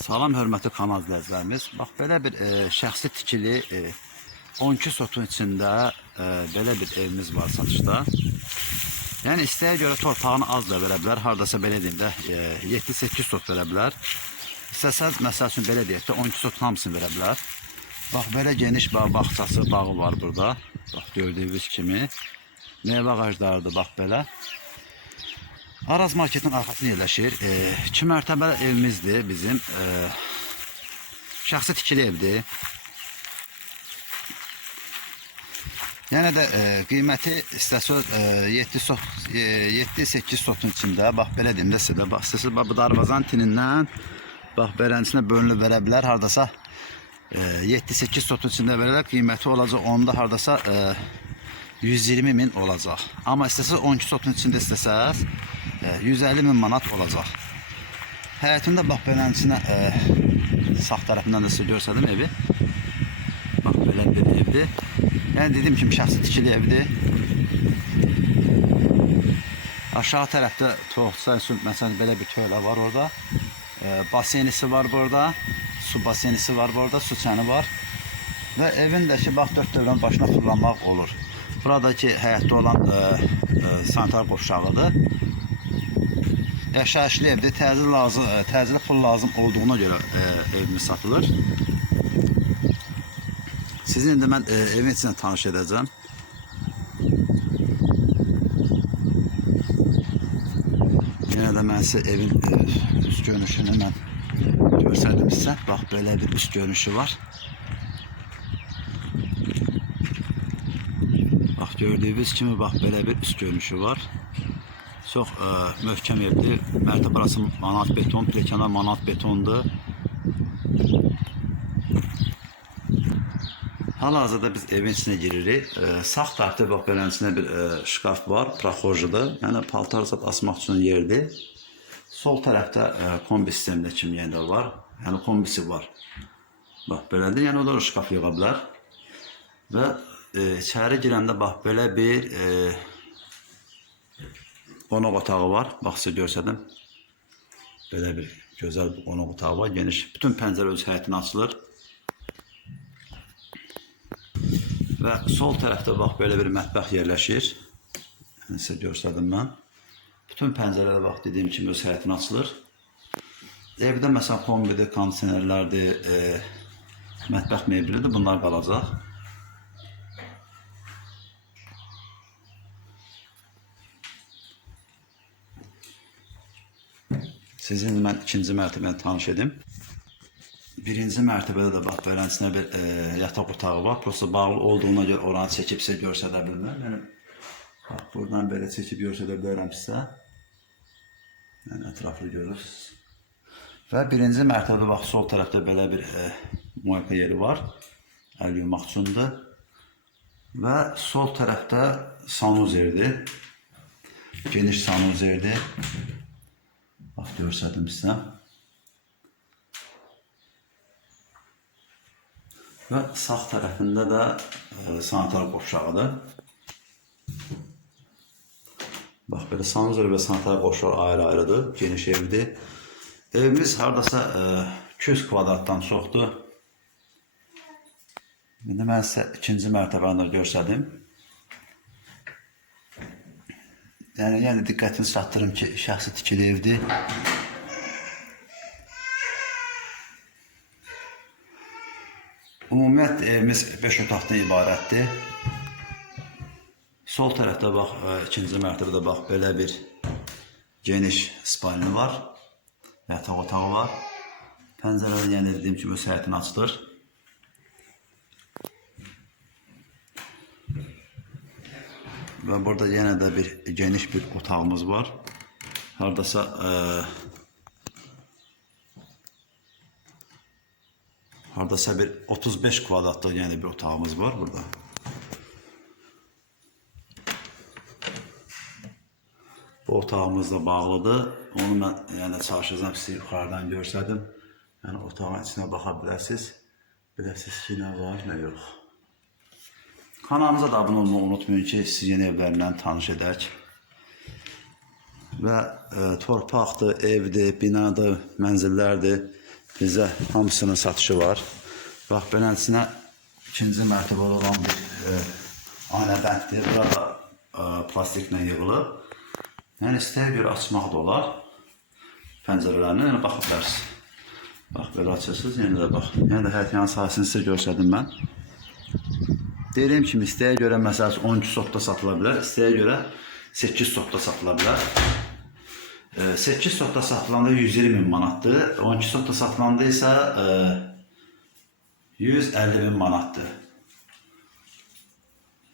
Salam hörmətli kanal izləyicilərimiz. Bax belə bir e, şəxsi tikili e, 12 sotun içində e, belə bir evimiz var satışda. Yəni istəyə görə torpağını az da verə bilər, hardasa belə deyim də e, 7-8 sot verə bilər. İstəsəz məsəl üçün belə deyək də 12 sot hamısını verə bilər. Bax belə geniş bağ bağçası, bağı var burada. Bax gördüyünüz kimi. Meyvə ağaclarıdır bax belə. Araz marketin arxasında yerləşir. E, iki mərtəbəli evimizdir bizim. E, şəxsi tikili evdir. Yəni də e, qiyməti istəsəz e, 7 sot e, 7-8 sotun içində bax belə deyim də sizə bax siz bax bu darvazanın tinindən bax beləsinə bölünüb verə bilər hardasa e, 7-8 sotun içində verərək qiyməti olacaq onda hardasa e, 120 min olacaq. Amma istəsəz 12 sotun içində istəsəz 150 min manat olacaq. Həyətində bax beləsinə e, sağ tərəfindən də sizə göstərdim evi. Bax belə bir evdir. Yəni dediyim kimi şəxsi tikili evdir. Aşağı tərəfdə toxutsay su məsələn belə bir tövlə var orada. E, basenisi var burada. Su basenisi var burada, su çəni var. Və evin də ki bax dörd dövrən başına fırlanmaq olur. Buradakı həyətdə olan e, e, sanitar qovşağıdır. Yaşayışlı evdir. Təzə lazım, e, təzə pul lazım olduğuna görə e, evimiz satılır. Sizin indi mən e, evin içində tanış edəcəm. Yenə də mən sizə evin e, üst görünüşünü mən göstərdim sizə. Bax belə bir üst görünüşü var. Bax gördüyünüz kimi bax belə bir üst görünüşü var. Çox ə, möhkəm evdir. Mərtəbəsi manat beton, pilləkənlər manat betondur. Hal-hazırda biz evin içinə giririk. Ə, sağ tərəfdə bax beləsinə bir ə, şkaf var, praxojudur. Yəni paltar zat asmaq üçün yerdir. Sol tərəfdə ə, kombi sistemində kimi yerdə var. Yəni kombisi var. Bax belədir. Yəni o da şkaf yığa bilər. Və e, içəri girəndə bax bir e, qonaq otağı var. Bax sizə göstərdim. Belə bir gözəl bir qonaq otağı var. Geniş. Bütün pəncərə öz həyətinə açılır. Və sol tərəfdə bax belə bir mətbəx yerləşir. Yəni sizə göstərdim mən. Bütün pəncərələr bax dediyim kimi öz həyətinə açılır. Evdə məsələn kombidir, kondisionerlərdir, e, mətbəx meblidir. Bunlar qalacaq. Sizin mən ikinci mərtəbəni tanış edim. Birinci mərtəbədə də bax beləsinə bir e, yataq otağı var. Prosta bağlı olduğuna görə oranı çəkib sizə göstərə bilməm. Yəni bax buradan belə çəkib göstərə bilərəm sizə. Yəni ətraflı görürsüz. Və birinci mərtəbədə bax sol tərəfdə belə bir e, muayqə yeri var. Əl yumaq üçündür. Və sol tərəfdə sanuzerdir. Geniş sanuzerdir. Göstərdim sizə. Və sağ tərəfində də e, sanitar qovşağıdır. Bax belə sanuzor və sanitar qovşaq ayrı-ayrıdır. Geniş evdir. Evimiz hardasa e, 200 kvadratdan çoxdur. İndi mən sizə ikinci mərtəbəni də. Yəni, yəni diqqətinizi çatdırım ki, şəxsi tikili evdir. Ümumiyyət evimiz 5 otaqdan ibarətdir. Sol tərəfdə bax, ə, ikinci mərtəbədə bax belə bir geniş spalni var. Yataq otağı var. Pəncərələr yəni dediyim kimi öz açılır. Və burada yenə də bir geniş bir otağımız var. Hardasa ə, Hardasa bir 35 kvadratlıq yəni bir otağımız var burada. Bu otağımız da bağlıdır. Onu mən yəni çalışacağam sizə yuxarıdan göstərdim. Yəni otağın içinə baxa bilərsiniz. Biləsiniz ki, nə var, nə yox. Kanalımıza da abunə olmağı unutmayın ki, siz yeni evlərlə tanış edək. Və e, torpaqdır, evdir, binadır, mənzillərdir. Bizə hamısının satışı var. Bax, beləsinə ikinci mərtəbədə olan bir e, aynə bənddir. Burada e, plastiklə yığılıb. Yəni istəyə görə açmaq da olar. Pəncərələrini yəni baxa bilərsiniz. Bax, belə açırsınız, yenə də bax. Yəni də həyətyanın sahəsini sizə göstərdim mən. Dediyim kimi görə məsəl üçün 12 sotda satıla bilər, istəyə görə 8 sotda satıla bilər. E, 8 sotda satılanda 120 min manatdır, 12 sotda satılanda isə e, 150 min manatdır.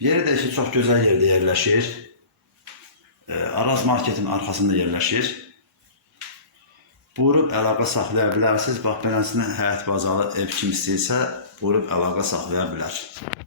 Yeri də ki, çox gözəl yerdə yerləşir. E, Araz marketin arxasında yerləşir. Buyurub əlaqə saxlaya bilərsiniz. Bax, beləsinə həyət bazalı ev kim istəyirsə, buyurub əlaqə saxlaya bilər.